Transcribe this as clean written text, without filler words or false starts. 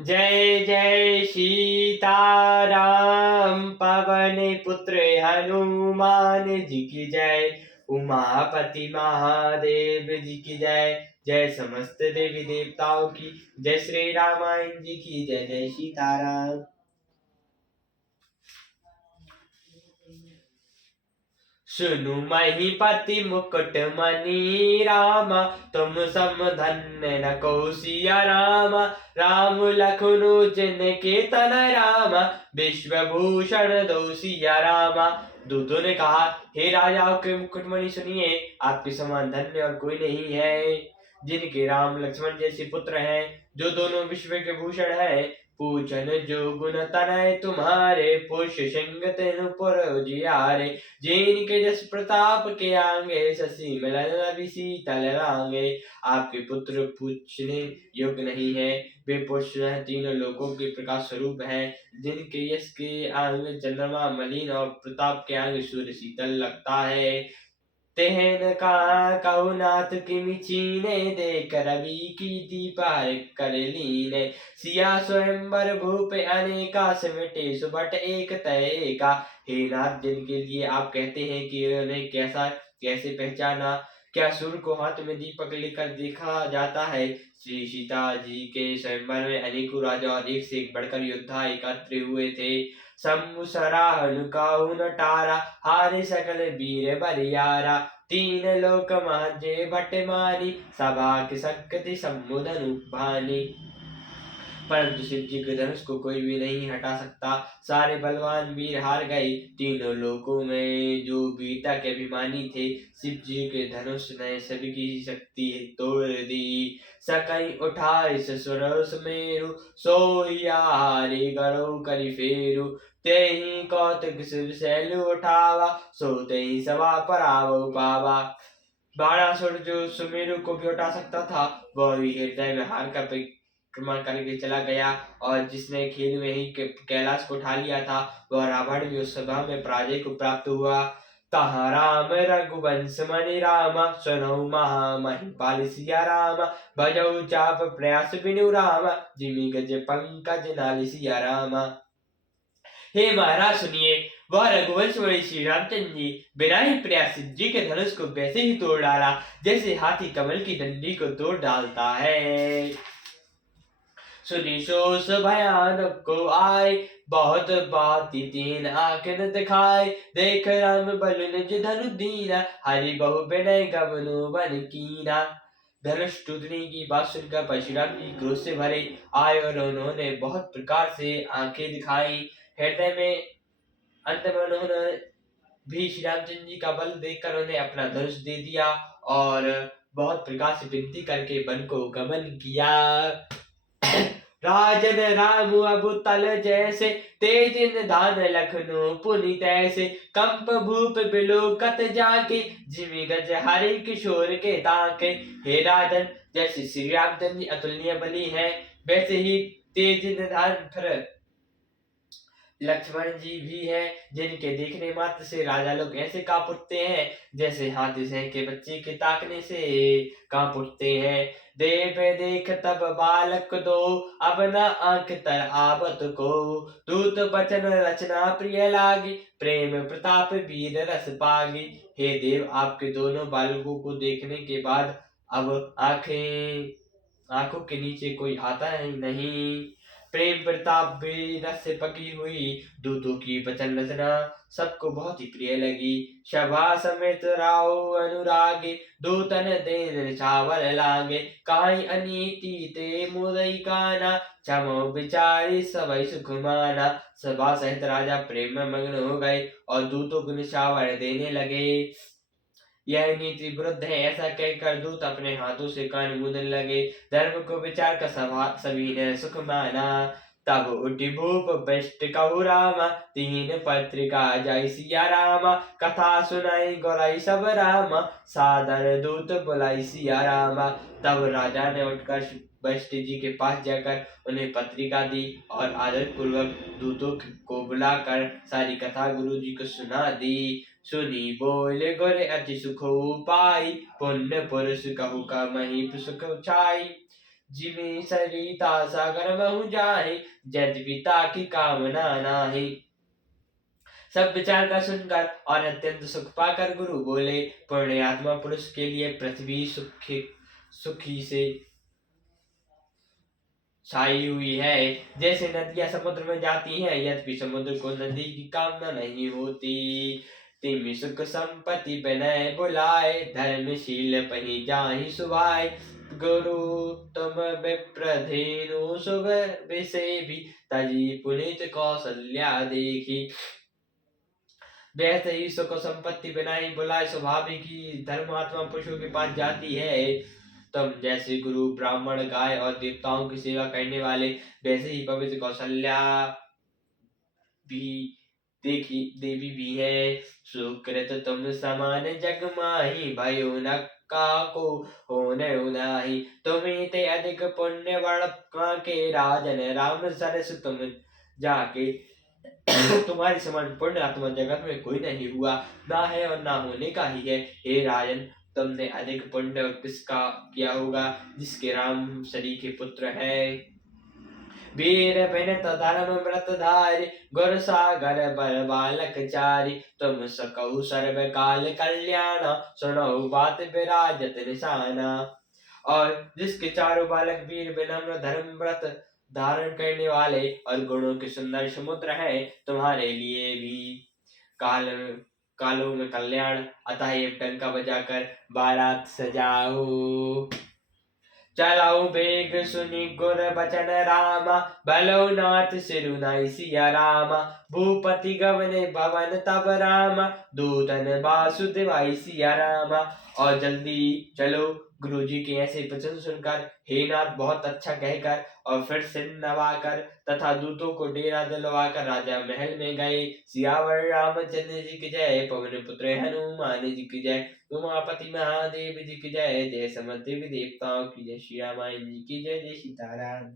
जय जय सीताराम पवन पुत्र हनुमान जी की जय। उमापति महादेव जी की जय। जय समस्त देवी देवताओं की जय। श्री रामायण जी की जय। जय सीताराम। सुनु महीपति मुकुट मणि रामा, तुम सम धन्य न को सिया रामा। राम लखनऊ जिनके तन रामा, विश्वभूषण दो सिया रामा। दूतों ने कहा, हे राजाओं के मुकुटमणि सुनिए, आपके समान धन्य और कोई नहीं है। जिनके राम लक्ष्मण जैसे पुत्र हैं, जो दोनों विश्व के भूषण हैं। पूछन जो गुण तनय तुम्हारे, पुरुष सिंह तेनु पुर उजियारे। जिनके जस प्रताप के आगे, शशि मिलन रवि शीतल रांगे। आपके पुत्र पूछने योग्य नहीं है, वे पुरुष तीनों लोकों के प्रकाश स्वरूप हैं। जिनके यश के आगे चंद्रमा मलिन और प्रताप के आगे सूर्य शीतल लगता है। तेहन का कहु नाथ किमि चीने, देख रवि की दीपार कर लीने। सिया स्वयंवर भूप अनेका, सिमटे सुबट एक तय एका। हे नाथ, जिनके लिए आप कहते हैं कि उन्हें कैसे पहचाना, क्या सूर्य को हाथ में दीपक लेकर देखा जाता है। श्री सीता जी के स्वयंवर में अनेकों राजा और एक से एक बढ़कर योद्धा एकत्र हुए थे। शंभु सराहन काहु न टारा, हारे सकल वीर बरियारा। तीन लोक महजे भट मानी, सभा की शक्ति सम्मुदनु भानी। परंतु शिव जी के धनुष को कोई भी नहीं हटा सकता। सारे बलवान वीर हार गए। तीनों लोकों में जो वीरता के अभिमानी थे, शिव जी के धनुष ने सभी की शक्ति तोड़ दी। सकई उठाए ससुर सुमेरु, सोहिया हारे गढ़ो करि फेरु। तेहि कौतुक शिव शैल उठावा, सो तेहि सभा पराभव पावा। बाणासुर जो सुमेरु को भी उठा सकता था, वह भी हृदय में हार का परिक्रमा करके चला गया। और जिसने खेल में ही कैलाश को उठा लिया था, वह रावण भी उस सभा में पराजय को प्राप्त हुआ। तहाँ राम रघुवंश मणि रामा, सुनहु महामहिपाल सिया रामा। भजऊ चाप प्रयास बिनु रामा, जिमि गज पंकज नाल सिया रामा। हे महाराज सुनिए, वह रघुवंश मणि श्री रामचंद्र जी बिना ही प्रयास जी के धनुष को वैसे ही तोड़ डाला, जैसे हाथी कमल की डंडी को तोड़ डालता है। सुनी सोस भयानक को आए, बहुत बाती तीन आंखें दिखाए। देख राम बल निज धनु दीना, हरि बहु विनय गवनु बन कीना। धनुष टूटने की बात सुनकर परशुराम जी क्रोध से भरे आए और उन्होंने बहुत प्रकार से आंखें दिखाई। हृदय में अंत में उन्होंने भी श्री रामचंद्र जी का बल देखकर उन्हें अपना धनुष दे दिया और बहुत प्रकार से विनती करके वन को गमन किया। राजन राम अबु तल जैसे, तेज निधान लखनऊ पुनि तैसे। कंप भूप बिलोकत जाके, जिमि गज हरि किशोर के ताके। हे राजन, जैसे श्री रामचंद्र जी अतुलनीय बली है, वैसे ही तेज निधान फिर लक्ष्मण जी भी है, जिनके देखने मात्र से राजा लोग ऐसे कांप उठते हैं, जैसे हाथी सिंह के बच्चे के ताकने से कांप उठते हैं। देव देख तब बालक दो, अब न आंख तर आवत को। दूत बचन रचना प्रिय लागी, प्रेम प्रताप वीर रस पागी। हे देव, आपके दोनों बालकों को देखने के बाद अब आंखों के नीचे कोई आता नहीं। प्रेम प्रताप भी रस से पकी हुई दूतों की वचन रचना सबको बहुत ही प्रिय लगी। सभा समेत राव अनुरागे, दूतन देन निछावर लागे। काई अनीति ते मुदई काना, क्षमो विचारी सबई सुख माना। सभा सहित राजा प्रेम में मग्न हो गए और दूतों को निछावर देने लगे। यह नीति विरुद्ध है, ऐसा कहकर दूत अपने हाथों से कान मूंदने लगे। धर्म को विचार कर सभी ने सुख माना। तब उठी भूप बष्ट कहु रामा, तीन पत्रिका जय सिया रामा। कथा सुनाई गौराई सब रामा, सादर दूत बुलाई सिया रामा। तब राजा ने उठकर वशिष्ठ जी के पास जाकर उन्हें पत्रिका दी और आदर पूर्वक दूतों को बुलाकर सारी कथा गुरु जी को सुना दी। सुनी बोल गुर अति सुख पाई, पुण्य पुरुष कहु का मही सुख छाई। जिमि सरिता सागर महु जाहि, जद पिता की कामना नाही। सब विचार का सुनकर और अत्यंत सुख पाकर गुरु बोले, पुण्यात्मा पुरुष के लिए पृथ्वी सुखी से छाई हुई है, जैसे नदियां समुद्र में जाती हैं, यद्यपि समुद्र को नदी की कामना नहीं होती। तिमि सुख संपत्ति बनय बुलाए, धर्मशील पही जाहि सुभाय। गुरु तुम विप्रधेनु शुभ विषय भी, तजी पुनीत कौशल्या देखी। वैसे ही सुख संपत्ति बनाई बुलाए, स्वाभाविक ही धर्मात्मा पुरुषों के पास जाती है। तुम जैसे गुरु ब्राह्मण गाय और देवताओं की सेवा करने वाले, वैसे ही पवित्र कौशल्या भी देखी देवी भी है। सुकृत तुम समान जग माही, भयो न काको होने उनाही। तुम्हें ते अधिक पुण्य बड़ के राजन, राम सरस तुम जाके। तुम्हारी समान पुण्य आत्मा जगत में कोई नहीं हुआ, ना है और ना होने का ही है। हे राजन, तुमने अधिक पुण्य किसका किया होगा, जिसके राम शरी के पुत्र है। वीर बिनत धर्म व्रत धारि, गुर सागर बर बालक चारि। तुम सकहु सर्व काल कल्याण, सुनहु बात विराजत निशाना। और जिसके चारों बालक वीर विनम्र धर्म व्रत धारण करने वाले और गुणों के सुंदर समुद्र हैं, तुम्हारे लिए भी काल कालों में कल्याण। अतः ये डंका बजाकर बारात सजाओ। चलाऊ बेग सुनि गुर बचन रामा, भलो नाथ सिरुनाई सिया रामा। भूपति गवने भवन तब रामा, दूतन वासुदेवाई सिया रामा। और जल्दी चलो। गुरुजी के ऐसे वचन सुनकर हे नाथ बहुत अच्छा कहकर और फिर सिर नवाकर तथा दूतों को डेरा दिलवाकर राजा महल में गए। सियावर रामचंद्र जी की जय, पवन पुत्र हनुमान जी की जय, उमापति महादेव जी की जय, जय समस्त देवी देवताओं की जय, श्री रामायण जी की जय, जय सीताराम।